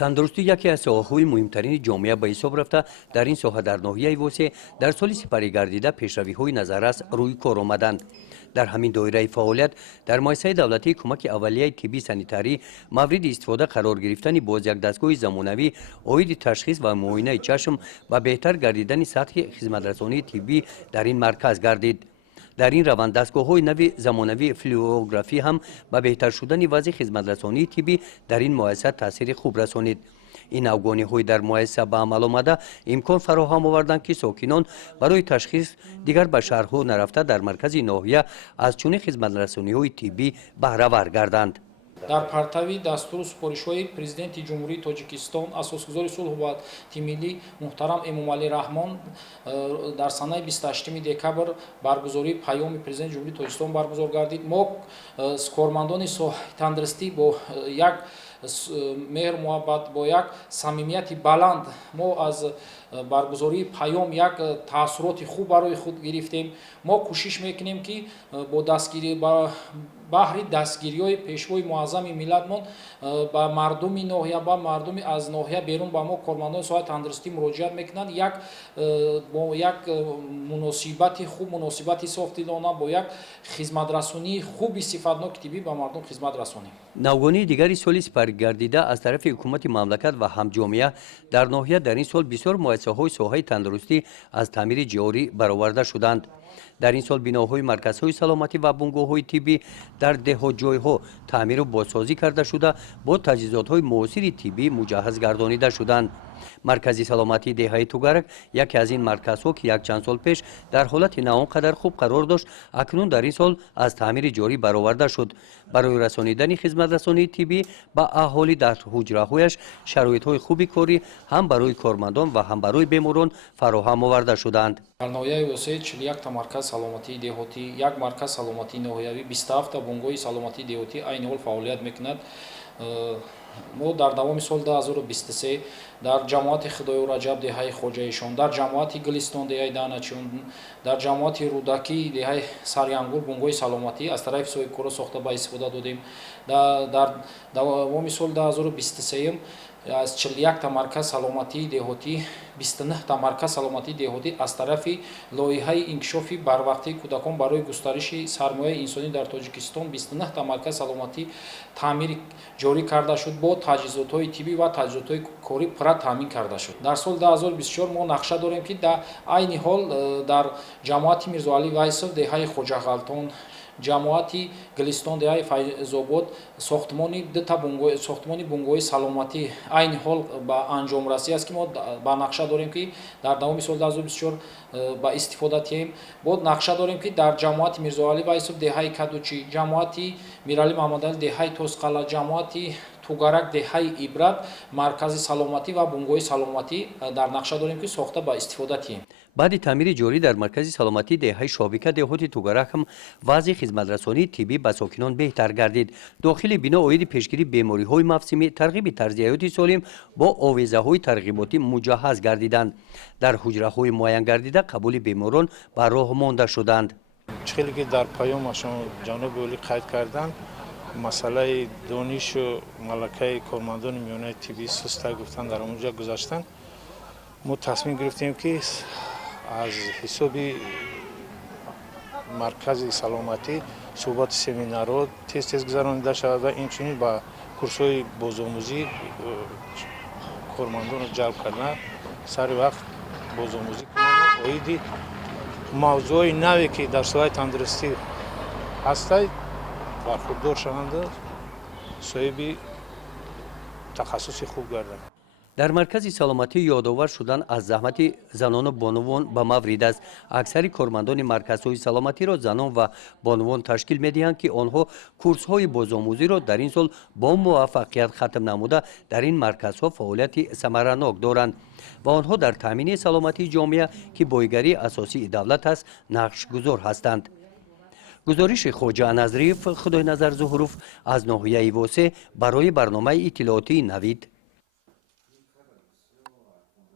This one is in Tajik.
тандурустӣ яке аз соҳаҳои муҳимтарини ҷомеа ба ҳисоб рафта, дар ин соҳа дар ноҳияи Восе дар соли сипарӣ гардида пешравиҳои назаррас рӯи кор омаданд. дар ҳамин доираи фаъолият дар муассисаи давлатии кӯмаки аввалияи тиббии санитарӣ мавриди истифода қарор гирифтани боз як дастгоҳи замонавӣ оиди ташхис ва муоинаи чашм ва беҳтар гардидани сатҳи хизматрасонии тиббӣ дар ин марказ гардид. дар ин раванд дастгоҳҳои нави замонавии флюорографӣ ҳам ба беҳтар шудани вазъи хизматрасонии тиббӣ дар ин муассиса таъсири хуб расонид. ин авгониҳои дар муассиса ба амал омада имкон фароҳам оварданд, ки сокинон барои ташхис дигар ба шаҳрҳо нарафта дар маркази ноҳия аз чунин хизматрасониҳои тиббӣ баҳравар гарданд. дар партави дастуру супоришҳои президенти ҷумҳурии Тоҷикистон, асосгузори сулҳу ваҳдати миллӣ муҳтарам Эмомалӣ Раҳмон дар санаи 28 декабр баргузории паёми президенти ҷумҳурии Тоҷикистон баргузор гардид. Мо кормандони соҳаи тандурустӣ бо як меҳр муҳаббат, бо як самимияти баланд мо аз баргузории паём як таассуроти хуб барои худ гирифтем. Мо кӯшиш мекунем, ки бо дастгирӣ баҳри дастгириҳои пешвои муаззами миллатмон ба мардуми ноҳия, ба мардуми аз ноҳия берун ба мо кормандони соҳаи тандурустӣ муроҷиат мекунанд, бо як муносибати хуб, муносибати софтдилона, бо як хизматрасонии хуби сифатноки тиббӣ ба мардум хизмат расонем. навгонии дигари соли сипарӣ гардида аз тарафи ҳукумати мамлакат ва ҳамҷомеа дар ноҳия дар ин сол бисёр муассисаҳои соҳаи тандурустӣ аз таъмири ҷорӣ бароварда шуданд. дар ин сол биноҳои марказҳои саломатӣ ва бунгоҳҳои тиббӣ дар деҳотҷойҳо таъмиру бозсозӣ карда шуда бо таҷҳизотҳои муосири тиббӣ муҷаҳҳаз гардонида шуданд. маркази саломатии деҳаи Тугарак яке аз ин марказҳо, ки якчанд сол пеш дар ҳолати на он қадар хуб қарор дошт, акнун дар ин сол аз таъмири ҷорӣ бароварда шуд. барои расонидани хизматрасонии тиббӣ ба аҳолӣ дар ҳуҷраҳояш шароитҳои хуби корӣ ҳам барои кормандон ва ҳам барои беморон фароҳам оварда шуданд. дар ноҳияи Восе 41 та марказ саломатии деҳотӣ, як марказ саломатии ноҳиявӣ, 27 та бунгоҳи саломатии деҳотӣ айни ҳол фаъолият мекунад. мо дар давоми соли 2023 дар ҷамоати Худоё Раҷаб деҳаи Хоҷаишон, дар ҷамоати Гулистон деҳаи Даначун, дар ҷамоати Рӯдакӣ деҳаи Сарянгур бунгоҳи саломатӣ аз тарафи соҳибкорон сохта ба истифода додем. дар давоми соли 2023 аз 41 та марказ саломатии деҳотӣ, 29 та марказ саломатии деҳотӣ аз тарафи лоиҳаи инкишофи барвақтии кӯдакон барои густариши сармояи инсонӣ дар Тоҷикистон 29 та марказ саломатӣ таъмир ҷорӣ карда шуд, бо таҷҳизотҳои тиббӣ ва таҷҳизотҳои корӣ пурра таъмин карда шуд. дар соли 2024 мо нақша дорем, ки дар айни ҳол дар ҷамоати Мирзоалӣ Вайсов деҳаи Хоҷағалтон, ҷамоати Гулистон деҳаи Файзобод сохтмони бунгоҳи саломатӣ айни ҳол ба анҷомрасӣ аст, ки мо ба нақша дорем, ки дар давоми соли 2024 ба истифода тиҳем. бо нақша дорем, ки дар ҷамоати Мирзоалӣ Вайсов деҳаи Кадучӣ, ҷамоати Миралӣ Маҳмадалӣ деҳаи Тосқала, ҷамоати Тугарак деҳаи Ибрат маркази саломатӣ ва бунгоҳи саломатӣ дар нақша дорем, ки сохта ба истифода тиҳем. баъди таъмири ҷорӣ дар маркази саломатии деҳаи Шобика деҳоти Тугарак ҳам вазъи хизматрасонии тиббӣ ба сокинон беҳтар гардид. дохили бино оиди пешгирии бемориҳои мавсимӣ, тарғиби тарзи ҳаёти солим бо овезаҳои тарғиботӣ муҷаҳҳаз гардиданд. дар ҳуҷраҳои муайян гардида қабули беморон ба роҳ монда шуданд. чили ки дар паёмашон ҷаноби олӣ қайд карданд, масъалаи донишу малакаи кормандони миёнаи тиббӣ суста гуфтан дар онҷа гузаштанд. мо тасмим гирифтем, ки аз ҳисоби маркази саломатӣ суҳбати семинарҳо тез гузаронида шавад ва инчунин ба курсҳои бозомӯзӣ кормандонро ҷалб кардан, сари вақт бозомӯзӣ кунанд, оиди мавзӯъҳои наве, ки дар соҳаи тандурустӣ ҳастад, бархурдор шаванд, соҳиби тахассуси хуб гарданд. дар маркази саломатӣ ёдовар шудан аз заҳмати занону бонувон ба маврид аст. аксари кормандони марказҳои саломатиро занон ва бонувон ташкил медиҳанд, ки онҳо курсҳои бозомӯзиро дар ин сол бо муваффақият хатм намуда дар ин марказҳо фаъолияти самаранок доранд ва онҳо дар таъмини саломатии ҷомеа, ки боигарии асосии давлат аст, нақшгузор ҳастанд. гузориши Хоҷа Назриев, Худойназар Зуҳуров аз ноҳияи Восе барои барномаи иттилоотии Навид.